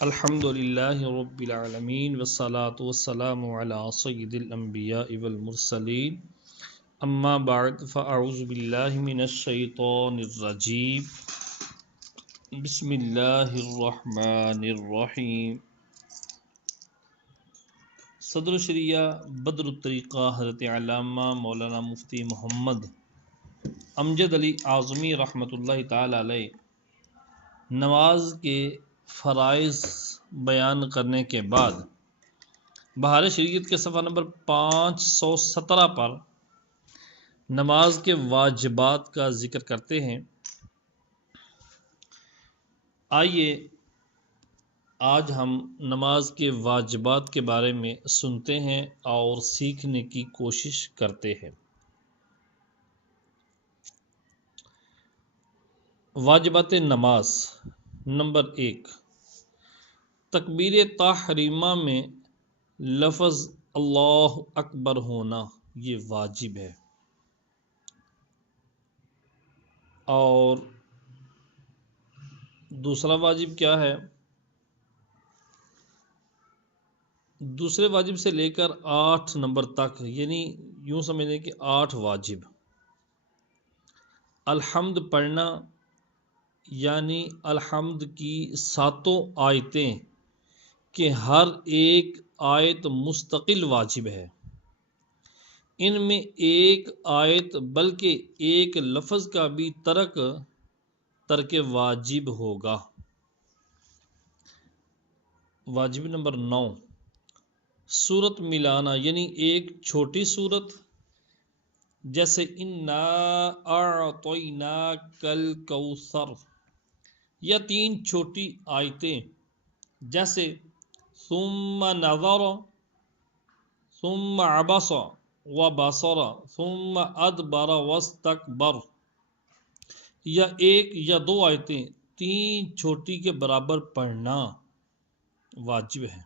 الحمد للہ رب العالمین والصلاة والسلام علی سید الانبیاء والمرسلین اما بعد فاعوذ باللہ من الشیطان الرجیم بسم اللہ الرحمن الرحیم۔ صدر الشریعہ بدر الطریقہ حضرت علامہ مولانا مفتی محمد امجد علی اعظمی رحمۃ اللہ تعالی علیہ نماز کے فرائض بیان کرنے کے بعد بہار شریعت کے صفحہ نمبر 517 پر نماز کے واجبات کا ذکر کرتے ہیں۔ آئیے آج ہم نماز کے واجبات کے بارے میں سنتے ہیں اور سیکھنے کی کوشش کرتے ہیں۔ واجبات نماز نمبر 1، تکبیر تحریمہ میں لفظ اللہ اکبر ہونا یہ واجب ہے، اور دوسرا واجب کیا ہے؟ دوسرے واجب سے لے کر 8 نمبر تک، یعنی یوں سمجھیں کہ 8 واجب۔ الحمد پڑھنا، یعنی الحمد کی 7 آیتیں کہ ہر ایک آیت مستقل واجب ہے، ان میں ایک آیت بلکہ ایک لفظ کا بھی ترک واجب ہوگا۔ واجب نمبر 9، سورت ملانا، یعنی ایک چھوٹی سورت جیسے انا اعطیناک الکوثر، یا 3 چھوٹی آیتیں جیسے ثم نظر ثم عبس وبصر ثم ادبر واستکبر، یا 1 یا 2 آیتیں 3 چھوٹی کے برابر پڑھنا واجب ہے۔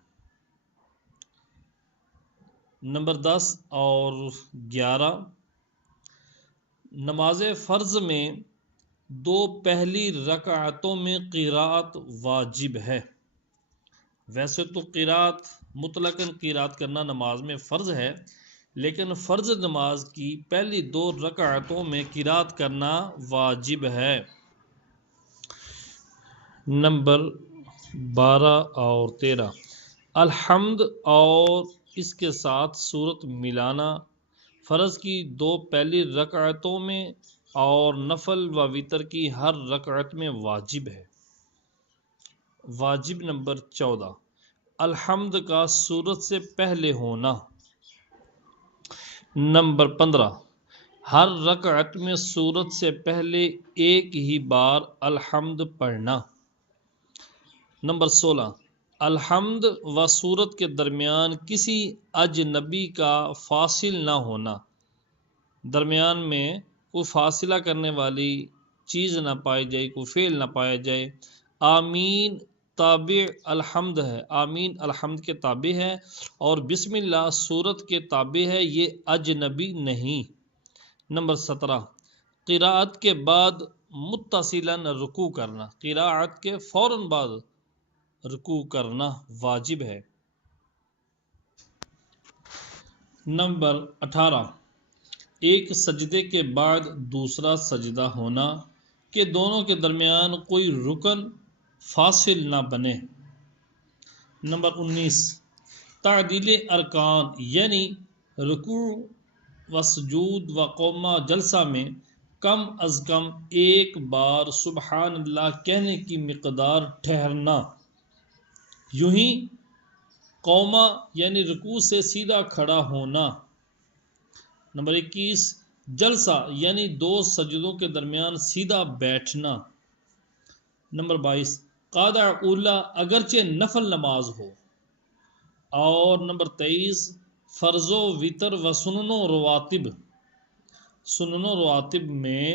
نمبر 10 اور 11، نماز فرض میں 2 پہلی رکعتوں میں قرات واجب ہے۔ ویسے تو قرات مطلقاً قرات کرنا نماز میں فرض ہے، لیکن فرض نماز کی پہلی 2 رکعتوں میں قرات کرنا واجب ہے۔ نمبر 12 اور 13، الحمد اور اس کے ساتھ سورت ملانا فرض کی 2 پہلی رکعتوں میں اور نفل و وتر کی ہر رکعت میں واجب ہے۔ واجب نمبر 14، الحمد کا سورت سے پہلے ہونا۔ نمبر 15، ہر رکعت میں سورت سے پہلے ایک ہی بار الحمد پڑھنا۔ نمبر 16، الحمد و سورت کے درمیان کسی اجنبی کا فاصل نہ ہونا، درمیان میں کوئی فاصلہ کرنے والی چیز نہ پائی جائے، کوئی فعل نہ پایا جائے۔ آمین تابع الحمد ہے، آمین الحمد کے تابع ہے، اور بسم اللہ سورت کے تابع ہے، یہ اجنبی نہیں۔ نمبر 17، قراءت کے بعد متصلاً رکوع کرنا، قراءت کے فوراً بعد رکوع کرنا واجب ہے۔ نمبر 18، ایک سجدے کے بعد دوسرا سجدہ ہونا کہ دونوں کے درمیان کوئی رکن فاصل نہ بنے۔ نمبر 19، تعدیل ارکان، یعنی رکوع و سجود و قومہ جلسہ میں کم از کم 1 بار سبحان اللہ کہنے کی مقدار ٹھہرنا، یوں ہی قومہ یعنی رکوع سے سیدھا کھڑا ہونا۔ نمبر 21، جلسہ یعنی 2 سجدوں کے درمیان سیدھا بیٹھنا۔ نمبر 22، قعدہ اولا اگرچہ نفل نماز ہو۔ اور نمبر 23، فرض و وتر و سنن و رواتب، سنن و رواتب میں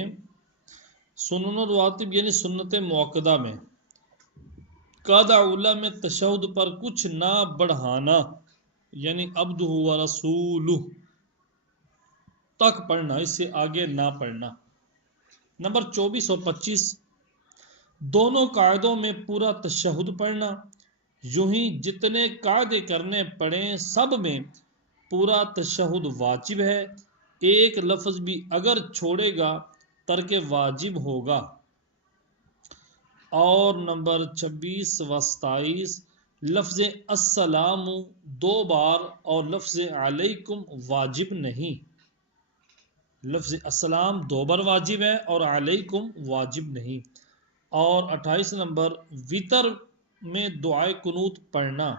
سنن و رواتب یعنی سنت موقدہ میں قعدہ اولا میں تشہد پر کچھ نہ بڑھانا، یعنی عبدہ و رسولہ تک پڑھنا، اس سے آگے نہ پڑھنا۔ نمبر 24 اور 25، دونوں قاعدوں میں پورا تشہد پڑھنا، یوں ہی جتنے قاعدے کرنے پڑیں سب میں پورا تشہد واجب ہے، ایک لفظ بھی اگر چھوڑے گا ترک واجب ہوگا۔ اور نمبر 26 و 27، لفظ السلام 2 بار اور لفظ علیکم واجب نہیں۔ لفظ السلام 2 بار واجب ہے اور علیکم واجب نہیں۔ اور 28 نمبر، وطر میں دعائے قنوت پڑھنا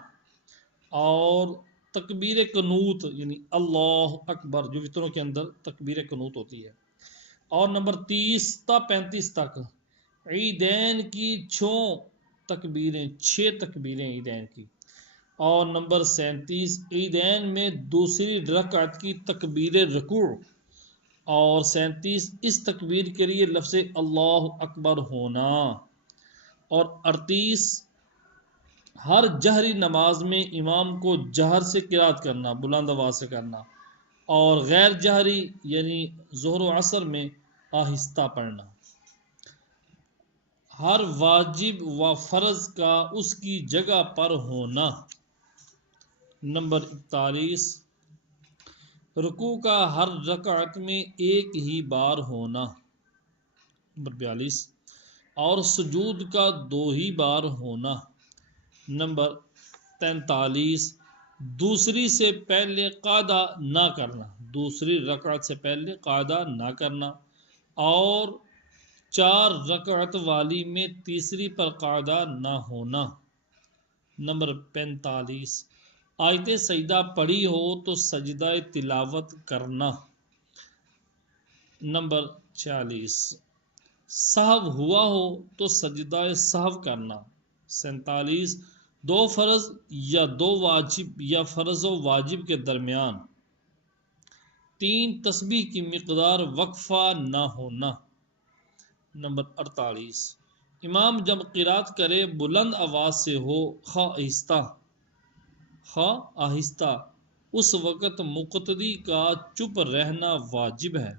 اور تکبیر قنوت یعنی اللہ اکبر جو وطروں کے اندر تکبیر قنوت ہوتی ہے۔ اور نمبر 30 تا 35 تک عیدین کی 6 تکبیریں عیدین کی۔ اور نمبر 37 عیدین میں دوسری رکعت کی تکبیر رکوع، اور 37 اس تکبیر کے لیے لفظ اللہ اکبر ہونا۔ اور 38 ہر جہری نماز میں امام کو جہر سے قرات کرنا، بلند آواز سے کرنا، اور غیر جہری یعنی ظہر و عصر میں آہستہ پڑھنا۔ ہر واجب و فرض کا اس کی جگہ پر ہونا۔ نمبر 41 رکوع کا ہر رکعت میں ایک ہی بار ہونا۔ نمبر 42 اور سجود کا 2 ہی بار ہونا۔ نمبر 43 دوسری سے پہلے قاعدہ نہ کرنا، دوسری رکعت سے پہلے قاعدہ نہ کرنا، اور 4 رکعت والی میں تیسری پر قاعدہ نہ ہونا۔ نمبر 45 آیت سجدہ پڑھی ہو تو سجدہ تلاوت کرنا۔ نمبر 46 سہو ہوا ہو تو سجدہ سہو کرنا۔ 47 2 فرض یا 2 واجب یا فرض و واجب کے درمیان 3 تسبیح کی مقدار وقفہ نہ ہونا۔ نمبر 48 امام جب قرات کرے بلند آواز سے ہو خواہ آہستہ، اس وقت مقتدی کا چپ رہنا واجب ہے۔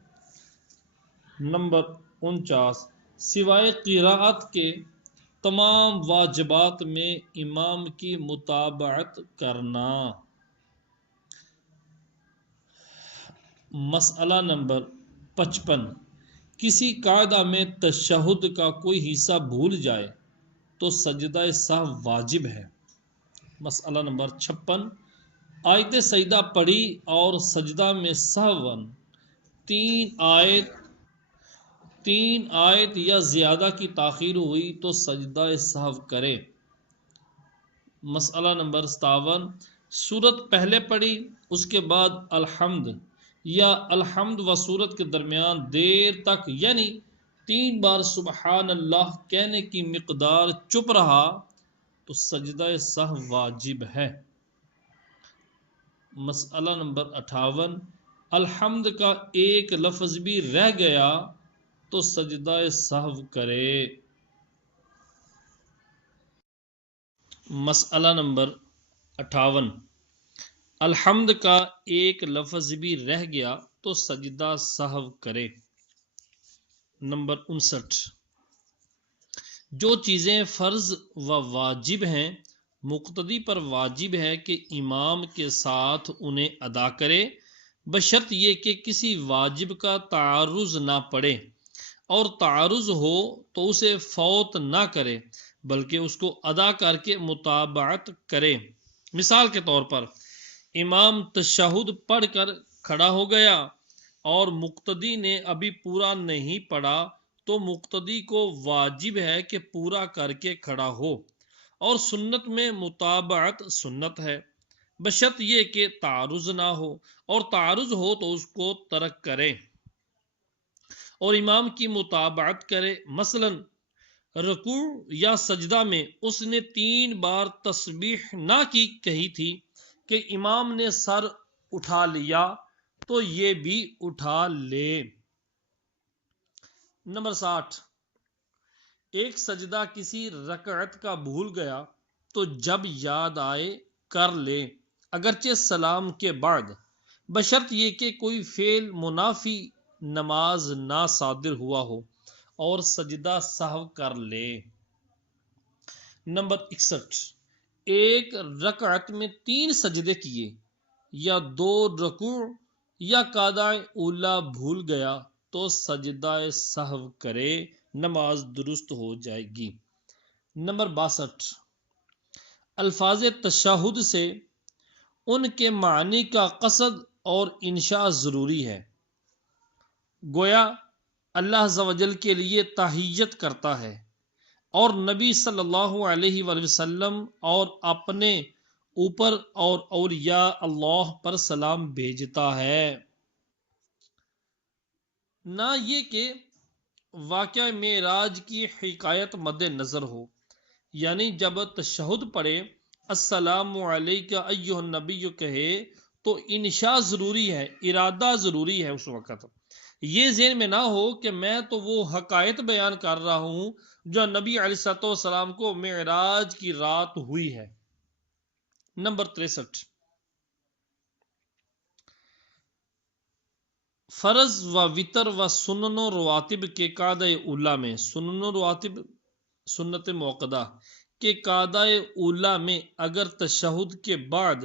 نمبر 49 سوائے قراءت کے تمام واجبات میں امام کی متابعت کرنا۔ مسئلہ نمبر 55 کسی قاعدہ میں تشہد کا کوئی حصہ بھول جائے تو سجدہ سہو واجب ہے۔ مسئلہ نمبر 56 آیت سجدہ پڑھی اور سجدہ میں سہون 3 آیت یا زیادہ کی تاخیر ہوئی تو سجدہ سہو کرے۔ مسئلہ نمبر 57 سورت پہلے پڑھی اس کے بعد الحمد یا الحمد و سورت کے درمیان دیر تک یعنی 3 بار سبحان اللہ کہنے کی مقدار چپ رہا تو سجدہ سہو واجب ہے۔ مسئلہ نمبر 58 الحمد کا ایک لفظ بھی رہ گیا تو سجدہ سہو کرے۔ مسئلہ نمبر 58 الحمد کا ایک لفظ بھی رہ گیا تو سجدہ سہو کرے۔ نمبر 59 جو چیزیں فرض و واجب ہیں مقتدی پر واجب ہے کہ امام کے ساتھ انہیں ادا کرے، بشرط یہ کہ کسی واجب کا تعارض نہ پڑے، اور تعارض ہو تو اسے فوت نہ کرے بلکہ اس کو ادا کر کے متابعت کرے۔ مثال کے طور پر امام تشہد پڑھ کر کھڑا ہو گیا اور مقتدی نے ابھی پورا نہیں پڑھا تو مقتدی کو واجب ہے کہ پورا کر کے کھڑا ہو، اور سنت میں متابعت سنت ہے، بشرط یہ کہ تعارض نہ ہو، اور تعارض ہو تو اس کو ترک کرے اور امام کی متابعت کرے۔ مثلا رکوع یا سجدہ میں اس نے 3 بار تسبیح نہ کی کہی تھی کہ امام نے سر اٹھا لیا تو یہ بھی اٹھا لے۔ نمبر 60 ایک سجدہ کسی رکعت کا بھول گیا تو جب یاد آئے کر لے، اگرچہ سلام کے بعد، بشرط یہ کہ کوئی فعل منافی نماز نہ صادر ہوا ہو، اور سجدہ سہو کر لے۔ نمبر 61 ایک رکعت میں 3 سجدے کیے یا 2 رکوع یا قعدہ اولا بھول گیا تو سجدہ سہو کرے، نماز درست ہو جائے گی۔ نمبر 62، الفاظ تشہد سے ان کے معنی کا قصد اور انشاء ضروری ہے۔ گویا اللہ عز و جل کے لیے تحیت کرتا ہے اور نبی صلی اللہ علیہ وآلہ وسلم اور اپنے اوپر اور اولیاء اللہ پر سلام بھیجتا ہے۔ نہ یہ کہ واقعہ معراج کی حکایت مد نظر ہو، یعنی جب تشہد پڑھے السلام علیک ایھا النبی کہے تو انشاء ضروری ہے، ارادہ ضروری ہے اس وقت۔ یہ ذہن میں نہ ہو کہ میں تو وہ حقائق بیان کر رہا ہوں جو نبی علیہ الصلوۃ والسلام کو معراج کی رات ہوئی ہے۔ نمبر 63، فرض و وتر و سنن و رواتب کے قعدہ اولا میں، سنن و رواتب سنت موقدہ کے قعدہ اولا میں اگر تشہد کے بعد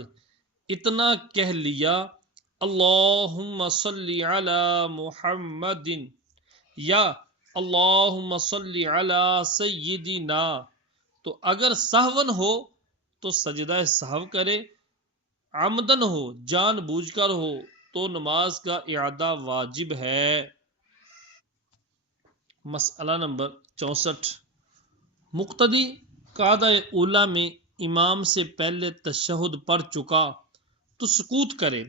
اتنا کہہ لیا اللہم صلی علی محمد یا اللہم صلی علی سیدنا، تو اگر سہون ہو تو سجدہ سہو کرے، عمدن ہو جان بوجھ کر ہو تو نماز کا اعادہ واجب ہے۔ مسئلہ نمبر 64، مقتدی قعدہ اولا میں امام سے پہلے تشہد پڑھ چکا تو سکوت کرے،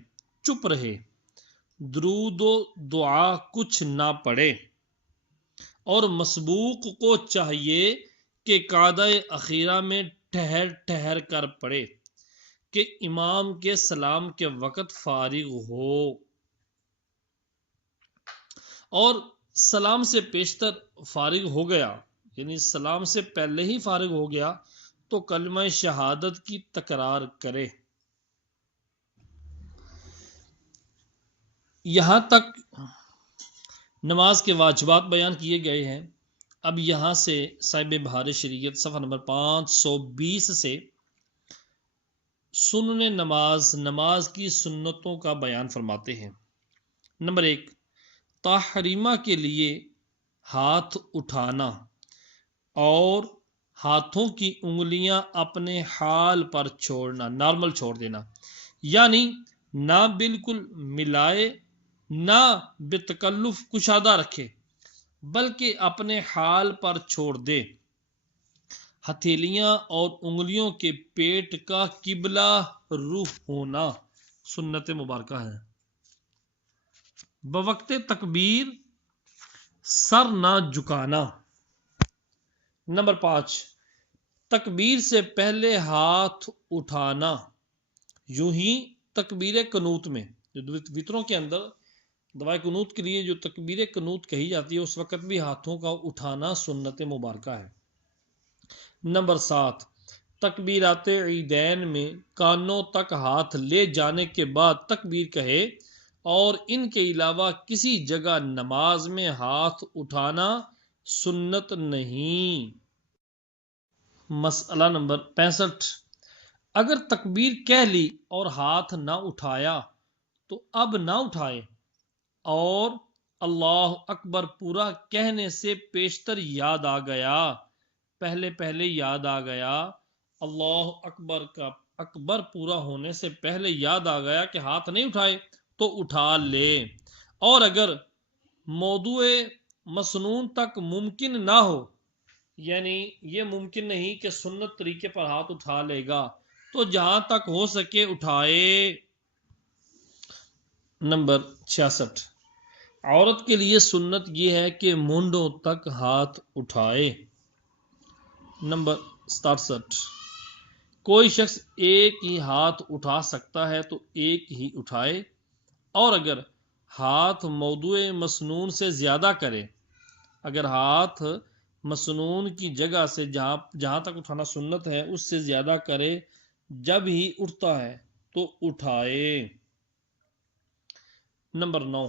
چپ رہے، درود و دعا کچھ نہ پڑھے، اور مسبوق کو چاہیے کہ قعدہ اخیرہ میں ٹھہر ٹھہر کر پڑھے کہ امام کے سلام کے وقت فارغ ہو، اور سلام سے پیشتر فارغ ہو گیا، یعنی سلام سے پہلے ہی فارغ ہو گیا تو کلمہ شہادت کی تکرار کرے۔ یہاں تک نماز کے واجبات بیان کیے گئے ہیں۔ اب یہاں سے صاحب بہار شریعت صفحہ نمبر 520 سے سنن نماز، نماز کی سنتوں کا بیان فرماتے ہیں۔ نمبر 1، تحریمہ کے لیے ہاتھ اٹھانا اور ہاتھوں کی انگلیاں اپنے حال پر چھوڑنا، نارمل چھوڑ دینا، یعنی نہ بالکل ملائے نہ بے تکلف کشادہ رکھے بلکہ اپنے حال پر چھوڑ دے۔ ہتھیلیاں اور انگلیوں کے پیٹ کا قبلہ رخ ہونا سنت مبارکہ ہے۔ بوقت تکبیر سر نہ جھکانا۔ نمبر 5، تکبیر سے پہلے ہاتھ اٹھانا، یوں ہی تکبیر قنوت میں، جو وتروں کے اندر دعائے قنوت کے لیے جو تکبیر قنوت کہی جاتی ہے اس وقت بھی ہاتھوں کا اٹھانا سنت مبارکہ ہے۔ نمبر 7، تکبیرات عیدین میں کانوں تک ہاتھ لے جانے کے بعد تکبیر کہے اور ان کے علاوہ کسی جگہ نماز میں ہاتھ اٹھانا سنت نہیں۔ مسئلہ نمبر 65، اگر تکبیر کہہ لی اور ہاتھ نہ اٹھایا تو اب نہ اٹھائے، اور اللہ اکبر پورا کہنے سے پیشتر یاد آ گیا، پہلے یاد آ گیا، اللہ اکبر کا اکبر پورا ہونے سے پہلے یاد آ گیا کہ ہاتھ نہیں اٹھائے تو اٹھا لے، اور اگر موضوع مسنون تک ممکن نہ ہو، یعنی یہ ممکن نہیں کہ سنت طریقے پر ہاتھ اٹھا لے گا، تو جہاں تک ہو سکے اٹھائے۔ نمبر 66، عورت کے لیے سنت یہ ہے کہ مونڈوں تک ہاتھ اٹھائے۔ نمبر 67، کوئی شخص ایک ہی ہاتھ اٹھا سکتا ہے تو ایک ہی اٹھائے، اور اگر ہاتھ موضوع مسنون سے زیادہ کرے، اگر ہاتھ مسنون کی جگہ سے جہاں تک اٹھانا سنت ہے اس سے زیادہ کرے جب ہی اٹھتا ہے تو اٹھائے۔ نمبر 9،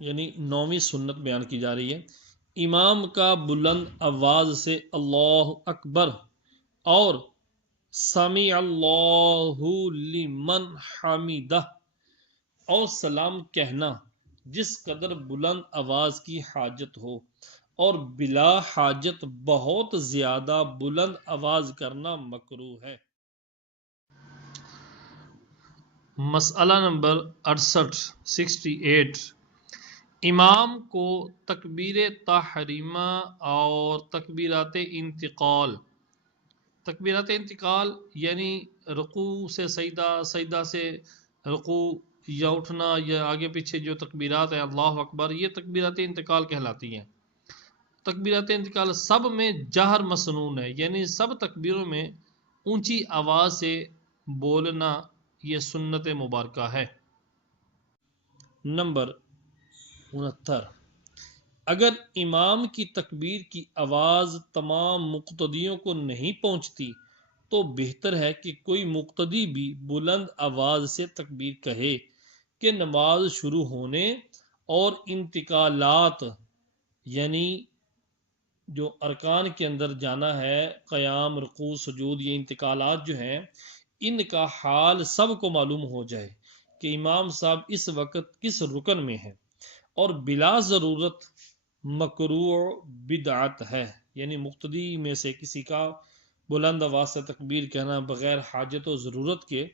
یعنی 9ویں سنت بیان کی جا رہی ہے، امام کا بلند آواز سے اللہ اکبر اور سمیع اللہ لمن حمیدہ اور سلام کہنا جس قدر بلند آواز کی حاجت ہو، اور بلا حاجت بہت زیادہ بلند آواز کرنا مکروہ ہے۔ مسئلہ نمبر 68 امام کو تکبیر تحریمہ اور تکبیرات انتقال یعنی رکوع سے سجدہ، سجدہ سے رکوع یا اٹھنا یا آگے پیچھے جو تکبیرات ہیں اللہ اکبر، یہ تکبیرات انتقال کہلاتی ہیں۔ تکبیرات انتقال سب میں جہر مسنون ہے، یعنی سب تکبیروں میں اونچی آواز سے بولنا یہ سنت مبارکہ ہے۔ نمبر 69 اگر امام کی تکبیر کی آواز تمام مقتدیوں کو نہیں پہنچتی تو بہتر ہے کہ کوئی مقتدی بھی بلند آواز سے تکبیر کہے کہ نماز شروع ہونے اور انتقالات یعنی جو ارکان کے اندر جانا ہے، قیام، رکوع، سجود، یہ انتقالات جو ہیں ان کا حال سب کو معلوم ہو جائے کہ امام صاحب اس وقت کس رکن میں ہیں، اور بلا ضرورت مکروہ بدعت ہے، یعنی مقتدی میں سے کسی کا بلند آواز سے تکبیر کہنا بغیر حاجت و ضرورت کے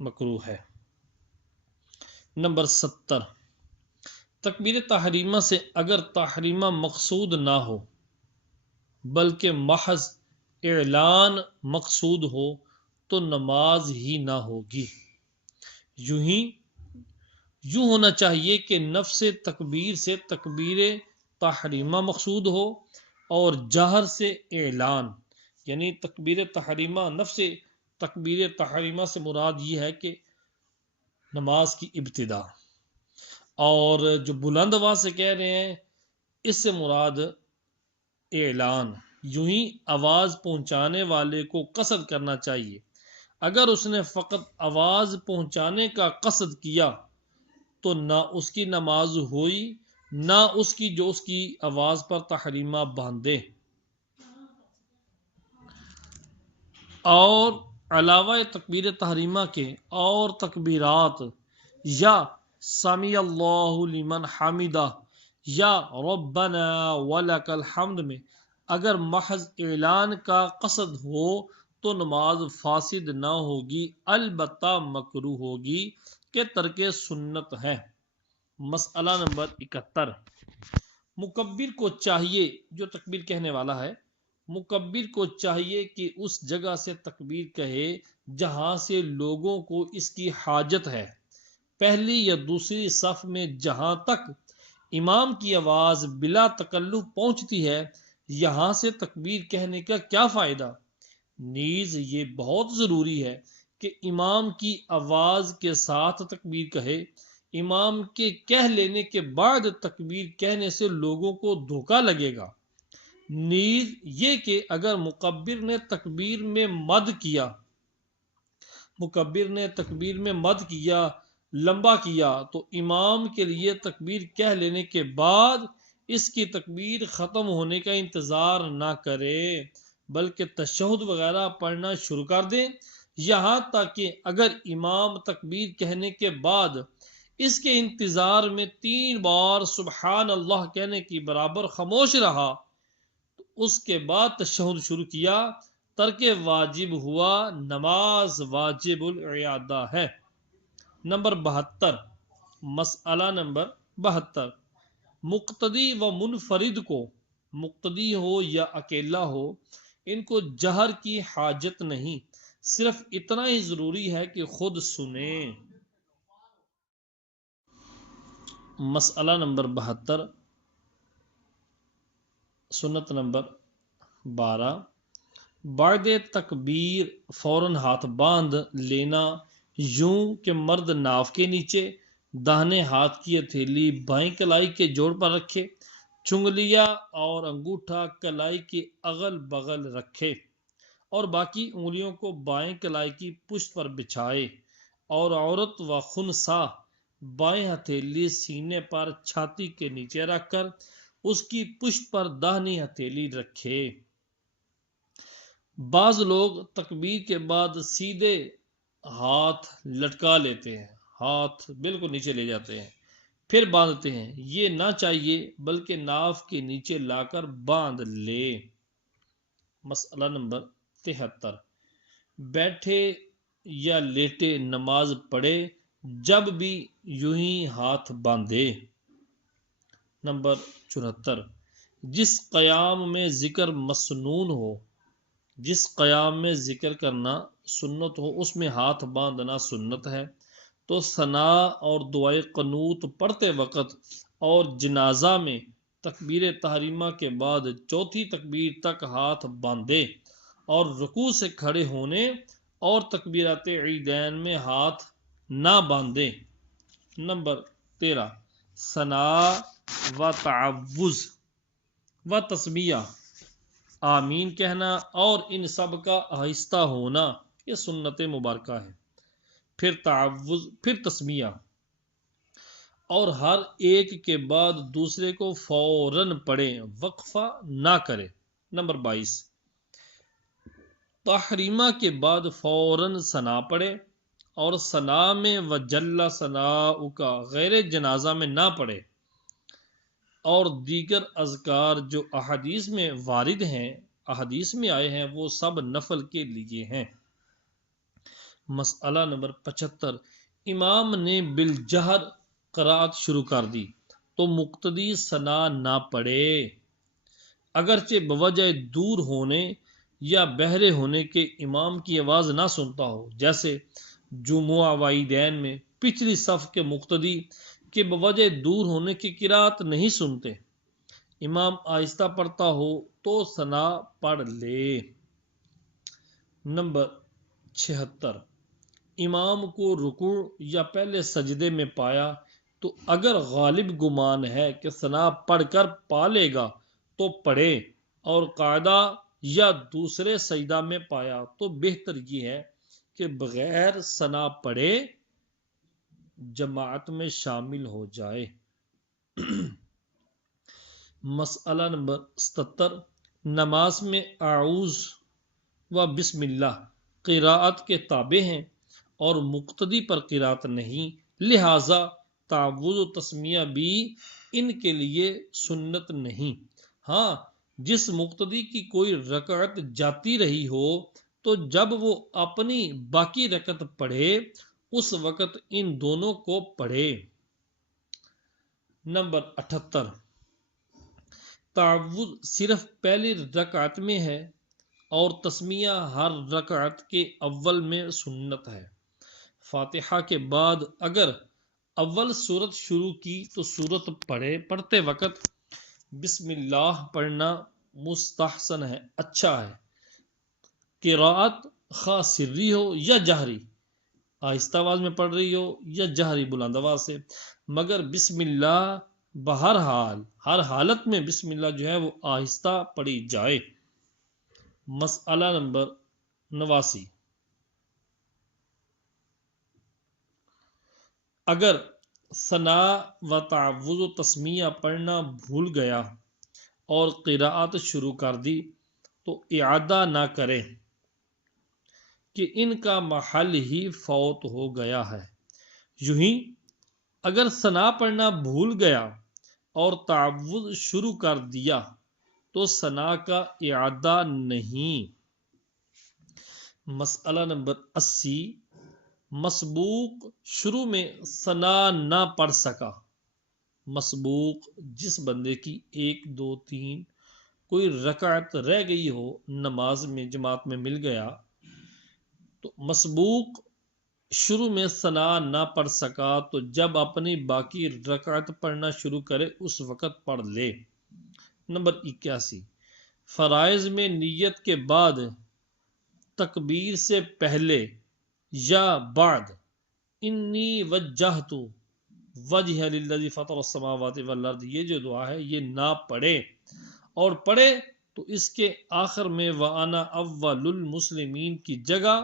مکروہ ہے۔ نمبر 70 تکبیر تحریمہ سے اگر تحریمہ مقصود نہ ہو بلکہ محض اعلان مقصود ہو تو نماز ہی نہ ہوگی۔ یوں ہونا چاہیے کہ نفس تکبیر سے تکبیر تحریمہ مقصود ہو اور جہر سے اعلان، یعنی تکبیر تحریمہ، نفس تکبیر تحریمہ سے مراد یہ ہے کہ نماز کی ابتدا، اور جو بلند آواز سے کہہ رہے ہیں اس سے مراد اعلان۔ یوں ہی آواز پہنچانے والے کو قصد کرنا چاہیے، اگر اس نے فقط آواز پہنچانے کا قصد کیا تو نہ اس کی نماز ہوئی نہ اس کی جو اس کی آواز پر تحریمہ باندھے۔ اور علاوہ تکبیر تحریمہ کے اور تکبیرات یا سمیع اللہ لمن حمیدہ یا ربنا ولک الحمد میں اگر محض اعلان کا قصد ہو تو نماز فاسد نہ ہوگی، البتہ مکروہ ہوگی کہ ترک سنت ہے۔ مسئلہ نمبر 71 مکبر کو چاہیے، جو تکبیر کہنے والا ہے، مکبر کو چاہیے کہ اس جگہ سے تکبیر کہے جہاں سے لوگوں کو اس کی حاجت ہے، پہلی یا دوسری صف میں جہاں تک امام کی آواز بلا تکلف پہنچتی ہے یہاں سے تکبیر کہنے کا کیا فائدہ؟ نیز یہ بہت ضروری ہے کہ امام کی آواز کے ساتھ تکبیر کہے، امام کے کہہ لینے کے بعد تکبیر کہنے سے لوگوں کو دھوکہ لگے گا۔ نیز یہ کہ اگر مکبر نے تکبیر میں مد کیا، لمبا کیا، تو امام کے لیے تکبیر کہہ لینے کے بعد اس کی تکبیر ختم ہونے کا انتظار نہ کرے بلکہ تشہد وغیرہ پڑھنا شروع کر دیں، یہاں تک کہ اگر امام تکبیر کہنے کے بعد اس کے انتظار میں 3 بار سبحان اللہ کہنے کی برابر خاموش رہا تو اس کے بعد تشہد شروع کیا، ترک واجب ہوا، نماز واجب الاعادہ ہے۔ نمبر 72 مسئلہ نمبر 72 مقتدی و منفرد کو، مقتدی ہو یا اکیلا ہو، ان کو جہر کی حاجت نہیں، صرف اتنا ہی ضروری ہے کہ خود سنیں۔ مسئلہ نمبر 72 سنت نمبر 12 بعد تکبیر فوراً ہاتھ باندھ لینا، یوں کہ مرد ناف کے نیچے، داہنے ہاتھ کی ہتھیلی بائیں کلائی کے جوڑ پر رکھے، چنگلیا اور انگوٹھا کلائی کے اغل بغل رکھے اور باقی انگلیوں کو بائیں کلائی کی پشت پر بچھائے، اور عورت و خنثی بائیں ہتھیلی سینے پر چھاتی کے نیچے رکھ کر اس کی پشت پر داہنی ہتھیلی رکھے۔ بعض لوگ تکبیر کے بعد سیدھے ہاتھ لٹکا لیتے ہیں، ہاتھ بالکل نیچے لے جاتے ہیں پھر باندھتے ہیں، یہ نہ چاہیے بلکہ ناف کے نیچے لا کر باندھ لے۔ مسئلہ نمبر 73، بیٹھے یا لیٹے نماز پڑھے جب بھی یوں ہی ہاتھ باندھے۔ نمبر 74، جس قیام میں ذکر مسنون ہو، جس قیام میں ذکر کرنا سنت ہو اس میں ہاتھ باندھنا سنت ہے، تو ثناء اور دعائے قنوت پڑھتے وقت اور جنازہ میں تکبیر تحریمہ کے بعد چوتھی تکبیر تک ہاتھ باندھے اور رکوع سے کھڑے ہونے اور تکبیرات عیدین میں ہاتھ نہ باندھے۔ نمبر 13، ثناء و تعوذ و تسمیہ، آمین کہنا اور ان سب کا آہستہ ہونا یہ سنت مبارکہ ہے۔ پھر تعوذ، پھر تسمیہ، اور ہر ایک کے بعد دوسرے کو فوراً پڑھے، وقفہ نہ کرے۔ نمبر 22، تحریمہ کے بعد فوراً ثنا پڑھے اور ثنا میں وجل ثناؤک غیر جنازہ میں نہ پڑھے، اور دیگر اذکار جو احادیث میں وارد ہیں، احادیث میں آئے ہیں، وہ سب نفل کے لیے ہیں۔ مسئلہ نمبر 75، امام نے بالجہر قرات شروع کر دی تو مقتدی ثنا نہ پڑھے، اگرچہ بوجہ دور ہونے یا بہرے ہونے کے امام کی آواز نہ سنتا ہو، جیسے جمعہ و عیدین میں پچھلی صف کے مقتدی کہ بوجہ دور ہونے کی قرات نہیں سنتے، امام آہستہ پڑھتا ہو تو ثنا پڑھ لے۔ نمبر 76، امام کو رکوع یا پہلے سجدے میں پایا تو اگر غالب گمان ہے کہ ثنا پڑھ کر پا لے گا تو پڑھے، اور قاعدہ یا دوسرے سجدہ میں پایا تو بہتر یہ ہے کہ بغیر ثنا پڑھے جماعت میں شامل ہو جائے۔ مسئلہ نمبر 77، نماز میں اعوذ و بسم اللہ قراءت کے تابع ہیں اور مقتدی پر قراءت نہیں، لہذا تعوذ و تسمیہ بھی ان کے لیے سنت نہیں۔ ہاں، جس مقتدی کی کوئی رکعت جاتی رہی ہو تو جب وہ اپنی باقی رکعت پڑھے اس وقت ان دونوں کو پڑھے۔ نمبر 78، تعوذ صرف پہلی رکعت میں ہے اور تسمیہ ہر رکعت کے اول میں سنت ہے۔ فاتحہ کے بعد اگر اول سورت شروع کی تو سورت پڑھتے وقت بسم اللہ پڑھنا مستحسن ہے، اچھا ہے۔ قراءت خواہ سری ہو یا جہری، آہستہ آواز میں پڑھ رہی ہو یا جہری بلند آواز سے، مگر بسم اللہ بہرحال ہر حالت میں بسم اللہ جو ہے وہ آہستہ پڑھی جائے۔ مسئلہ نمبر 89، اگر ثنا و تعوذ و تسمیہ پڑھنا بھول گیا اور قراءت شروع کر دی تو اعادہ نہ کرے کہ ان کا محل ہی فوت ہو گیا ہے۔ یوں ہی اگر ثنا پڑھنا بھول گیا اور تعوذ شروع کر دیا تو ثنا کا اعادہ نہیں۔ مسئلہ نمبر 80، مسبوق شروع میں ثنا نہ پڑھ سکا، مسبوق جس بندے کی 1 2 3 کوئی رکعت رہ گئی ہو، نماز میں جماعت میں مل گیا تو مسبوق شروع میں ثنا نہ پڑھ سکا تو جب اپنی باقی رکعت پڑھنا شروع کرے اس وقت پڑھ لے۔ نمبر 81، فرائض میں نیت کے بعد تکبیر سے پہلے یا بعد انی وجہت وجہ للذی فطر السماوات والارض یہ جو دعا ہے یہ نہ پڑھے، اور پڑھے تو اس کے آخر میں وَأَنَا أَوَّلُ الْمُسْلِمِينَ کی جگہ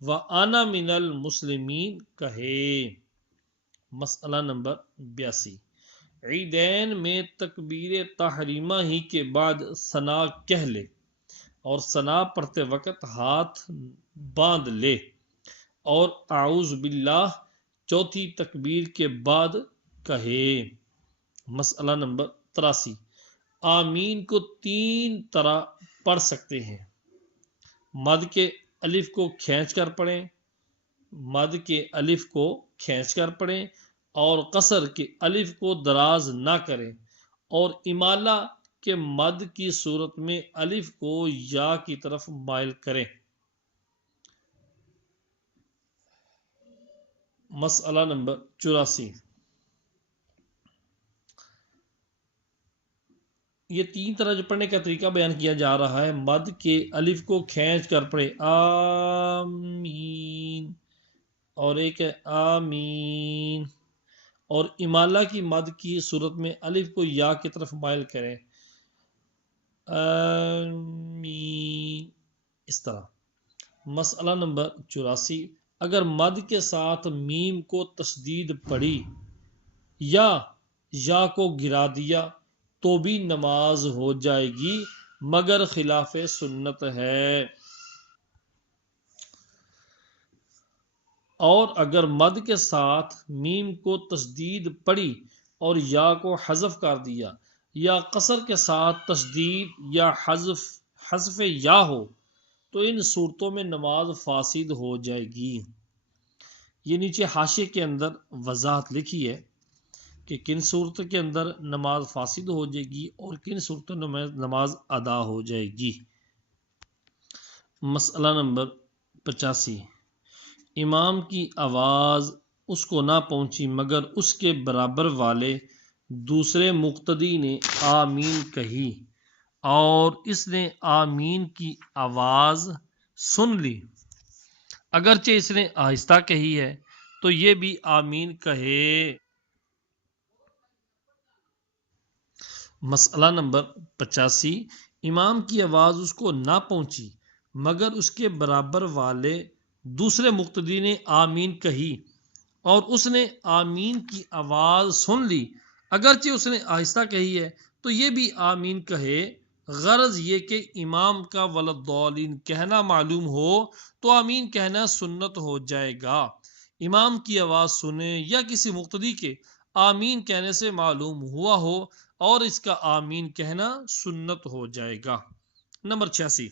وَأَنَا مِنَ الْمُسْلِمِينَ کہے۔ مسئلہ نمبر 82، عیدین میں تکبیر تحریمہ ہی کے بعد ثنا کہہ لے اور ثنا پڑھتے وقت ہاتھ باندھ لے، اور اعوذ باللہ چوتھی تکبیر کے بعد کہے۔ مسئلہ نمبر 83، آمین کو تین طرح پڑھ سکتے ہیں: مد کے الف کو کھینچ کر پڑھیں، مد کے الف کو کھینچ کر پڑھیں اور قصر کے الف کو دراز نہ کریں، اور امالہ کے مد کی صورت میں الف کو یا کی طرف مائل کریں۔ مسئلہ نمبر 84، یہ تین طرح جو پڑھنے کا طریقہ بیان کیا جا رہا ہے: مد کے الف کو کھینچ کر پڑھے آمین، اور ایک ہے آمین، اور امالہ کی مد کی صورت میں الف کو یا کی طرف مائل کریں آمین، اس طرح۔ مسئلہ نمبر 84، اگر مد کے ساتھ میم کو تشدید پڑھی یا کو گرا دیا تو بھی نماز ہو جائے گی، مگر خلاف سنت ہے۔ اور اگر مد کے ساتھ میم کو تشدید پڑھی اور یا کو حذف کر دیا، یا قصر کے ساتھ تشدید یا حذف یا ہو، تو ان صورتوں میں نماز فاسد ہو جائے گی۔ یہ نیچے حاشیے کے اندر وضاحت لکھی ہے کہ کن صورتوں کے اندر نماز فاسد ہو جائے گی اور کن صورتوں میں نماز ادا ہو جائے گی۔ مسئلہ نمبر 85، امام کی آواز اس کو نہ پہنچی مگر اس کے برابر والے دوسرے مقتدی نے آمین کہی اور اس نے آمین کی آواز سن لی، اگرچہ اس نے آہستہ کہی ہے تو یہ بھی آمین کہے۔ مسئلہ نمبر 85، امام کی آواز اس کو نہ پہنچی مگر اس کے برابر والے دوسرے مقتدی نے آمین کہی اور اس نے آمین کی آواز سن لی، اگرچہ اس نے آہستہ کہی ہے تو یہ بھی آمین کہے۔ غرض یہ کہ امام کا ولضالین کہنا معلوم ہو تو آمین کہنا سنت ہو جائے گا، امام کی آواز سنے یا کسی مقتدی کے آمین کہنے سے معلوم ہوا ہو اور اس کا آمین کہنا سنت ہو جائے گا۔ نمبر 86،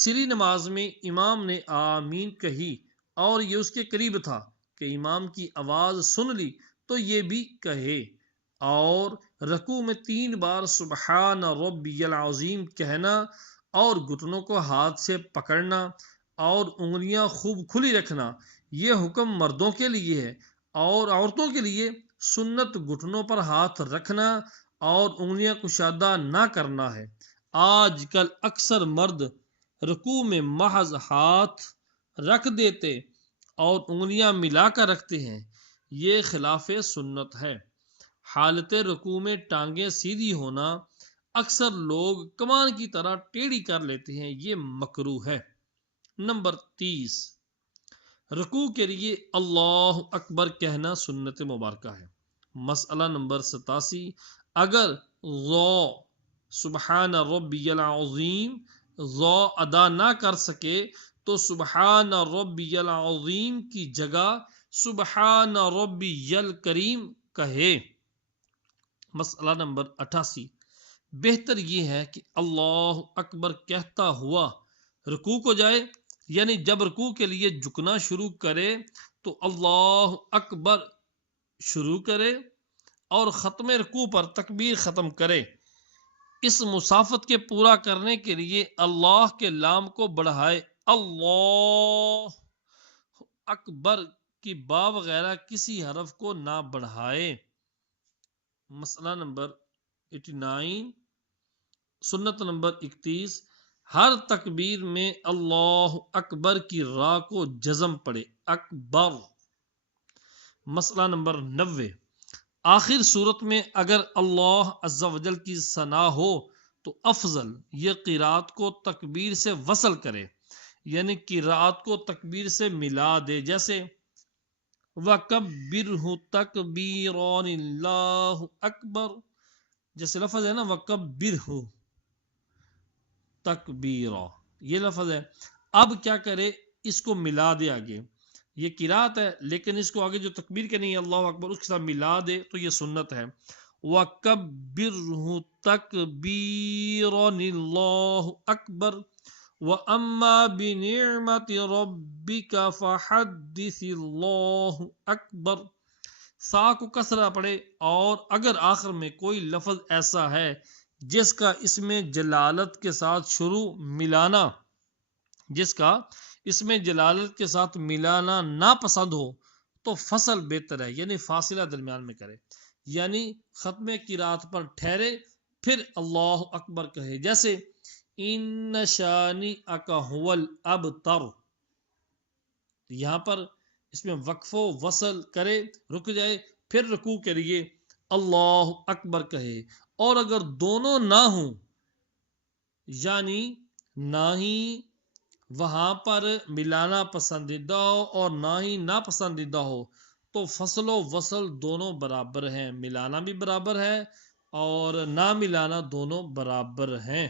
سری نماز میں امام نے آمین کہی اور یہ اس کے قریب تھا کہ امام کی آواز سن لی تو یہ بھی کہے، اور رکوع میں 3 بار سبحان ربی العظیم کہنا اور گھٹنوں کو ہاتھ سے پکڑنا اور انگلیاں خوب کھلی رکھنا، یہ حکم مردوں کے لیے ہے، اور عورتوں کے لیے سنت گھٹنوں پر ہاتھ رکھنا اور انگلیاں کشادہ نہ کرنا ہے۔ آج کل اکثر مرد رکوع میں محض ہاتھ رکھ دیتے اور انگلیاں ملا کر رکھتے ہیں، یہ خلاف سنت ہے۔ حالت رکوع میں ٹانگیں سیدھی ہونا اکثر لوگ کمان کی طرح ٹیڑھی کر لیتے ہیں، یہ مکروہ ہے۔ نمبر 30، رکوع کے لیے اللہ اکبر کہنا سنت مبارکہ ہے۔ مسئلہ نمبر 87، اگر سبحان ربی العظیم ادا نہ کر سکے تو سبحان ربی العظیم کی جگہ سبحان ربی الکریم کہے۔ مسئلہ نمبر 88، بہتر یہ ہے کہ اللہ اکبر کہتا ہوا رکوع کو جائے، یعنی جب رکوع کے لیے جھکنا شروع کرے تو اللہ اکبر شروع کرے اور ختم رکوع پر تکبیر ختم کرے۔ اس مسافت کے پورا کرنے کے لیے اللہ کے لام کو بڑھائے، اللہ اکبر کی با وغیرہ کسی حرف کو نہ بڑھائے۔ مسئلہ نمبر 89، سنت نمبر 31، ہر تکبیر میں اللہ اکبر کی را کو جزم پڑے، اکبر۔ مسئلہ نمبر 90، آخر صورت میں اگر اللہ عز و جل کی ثنا ہو تو افضل یہ قرات کو تکبیر سے وصل کرے، یعنی قرات کو تکبیر سے ملا دے، جیسے وَكَبِّرْهُ تَكْبِيرًا اللہ اکبر، جیسے لفظ ہے نا وَكَبِّرْهُ، تکبیرا، یہ لفظ ہے. اب کیا کرے، اس کو ملا دے آگے، یہ قرات ہے لیکن اس کو آگے جو تکبیر کے نہیں ہے اللہ اکبر اس کے ساتھ ملا دے تو یہ سنت ہے. وَكَبِّرْهُ تَكْبِيرًا اللہ اکبر وَأَمَّا بِنِعْمَةِ رَبِّكَ فَحَدِّثِ اللہ اکبر. سا کو کسرہ پڑے، اور اگر آخر میں کوئی لفظ ایسا ہے جس کا اس میں جلالت کے ساتھ شروع ملانا، جس کا اس میں جلالت کے ساتھ ملانا ناپسند ہو تو فصل بہتر ہے، یعنی فاصلہ درمیان میں کرے، یعنی ختم قرات پر ٹھہرے پھر اللہ اکبر کہے. جیسے ان شانئک ھو الابتر، یہاں پر اس میں وقف و وصل کرے، رک جائے، پھر رکوع کے لیے اللہ اکبر کہے. اور اگر دونوں نہ ہوں، یعنی نہ ہی وہاں پر ملانا پسندیدہ ہو اور نہ ہی ناپسندیدہ ہو، تو فصل و وصل دونوں برابر ہیں، ملانا بھی برابر ہے اور نہ ملانا دونوں برابر ہیں.